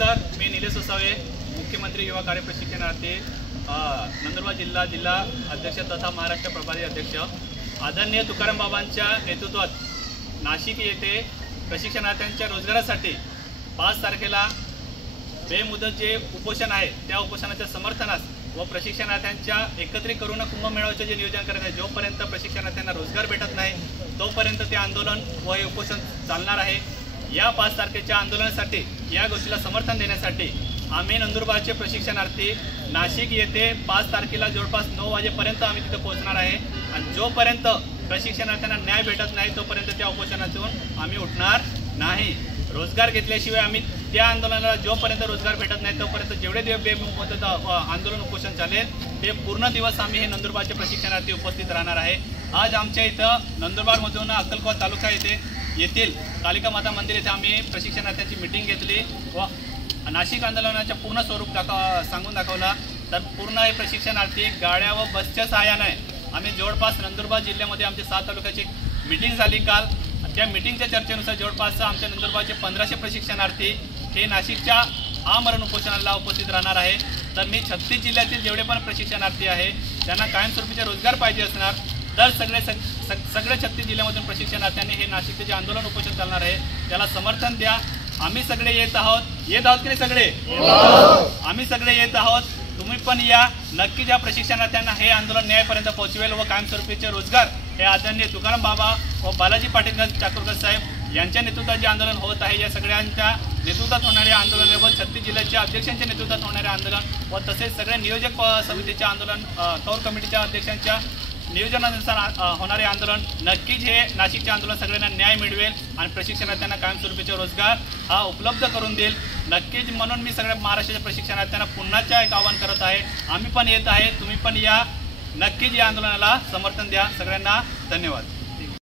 नमस्कार, मी निलेश वसावे, मुख्यमंत्री युवा कार्य प्रशिक्षणार्थी नंदुरबार जिल्हा अध्यक्ष तथा महाराष्ट्र प्रभारी अध्यक्ष आदरणीय तुकाराम बाबांच्या नेतृत्वात नाशिक येथे प्रशिक्षणार्थ्यांच्या रोजगारासाठी 5 तारखेला बेमुदत जे उपोषण आहे त्या उपोषणाच्या समर्थनास व प्रशिक्षणार्थ्यांच्या एकत्रित करून कुंभमेळाचे जे नियोजन करत आहे, जोपर्यंत प्रशिक्षणार्थ्यांना रोजगार भेटत नाही तोपर्यंत ते आंदोलन व हे उपोषण चालणार आहे। या 5 तारखेच्या आंदोलनासाठी या गोष्टीला समर्थन देण्यासाठी आम्ही नंदुरबारचे प्रशिक्षणार्थी नाशिक येथे 5 तारखेला जवळपास 9 वाजेपर्यंत आम्ही तिथे पोहोचणार आहे आणि जोपर्यंत प्रशिक्षणार्थ्यांना न्याय भेटत नाही तोपर्यंत त्या उपोषणातून आम्ही उठणार नाही। रोजगार घेतल्याशिवाय आम्ही त्या आंदोलनाला जोपर्यंत रोजगार भेटत नाही तोपर्यंत जेवढे दिवस बेमुदत आंदोलन उपोषण चालेल ते पूर्ण दिवस आम्ही हे नंदुरबारचे प्रशिक्षणार्थी उपस्थित राहणार आहे। आज आमच्या इथं नंदुरबारमधून अक्कलकोट तालुका येथील कालिका माता मंदिर येथे आम्ही प्रशिक्षणार्थ्यांची मीटिंग घेतली व नाशिक आंदोलनाच्या पूर्ण स्वरूप सांगून दाखवला। तर पूर्ण हे प्रशिक्षणार्थी गाड्या व बसच्या सहाय्याने आम्ही जवळपास नंदुरबार जिल्ह्यामध्ये आमच्या 7 तालुक्याची मीटिंग झाली काल। त्या मीटिंगच्या चर्चेनुसार जवळपास आमच्या नंदुरबारचे 1500 प्रशिक्षणार्थी हे नाशिकच्या आमरण उपोषणाला उपस्थित राहणार आहे। तर मी 36 जिल्ह्यातील जेवढे पण प्रशिक्षणार्थी आहे त्यांना कायमस्वरूपीचे रोजगार पाहिजे असणार तर सगळे 36 जिल्ह्यामधून प्रशिक्षणार्थ्यांनी हे नाशिकचे जे आंदोलन उपोषण चालणार आहे त्याला समर्थन द्या। आम्ही सगळे येत आहोत की नाही सगळे आम्ही सगळे येत आहोत, तुम्ही पण या नक्की। ज्या प्रशिक्षणार्थ्यांना हे आंदोलन न्यायापर्यंत पोहोचवेल व कायमस्वरूपीचे रोजगार हे आदरणीय तुकाराम बाबा व बालाजी पाटील चाकूरकर साहेब यांच्या नेतृत्वात जे आंदोलन होत आहे, या सगळ्यांच्या नेतृत्वात होणारे आंदोलन व 36 जिल्ह्याच्या अध्यक्षांच्या नेतृत्वात होणारे आंदोलन व तसेच सगळ्या नियोजक समितीचे आंदोलन कोर कमिटीच्या अध्यक्षांच्या नियोजनानुसार होणारे आंदोलन नक्कीच हे नाशिकचे आंदोलन सगळ्यांना न्याय मिळवेल आणि प्रशिक्षणार्थ्यांना कायमस्वरूपीचे रोजगार हा उपलब्ध करून देईल नक्कीच। म्हणून मी सगळ्या महाराष्ट्राच्या प्रशिक्षणार्थ्यांना पुन्हाच्या एक आवाहन करत आहे, आम्ही पण येत आहे, तुम्ही पण या नक्कीच या आंदोलनाला समर्थन द्या। सगळ्यांना धन्यवाद।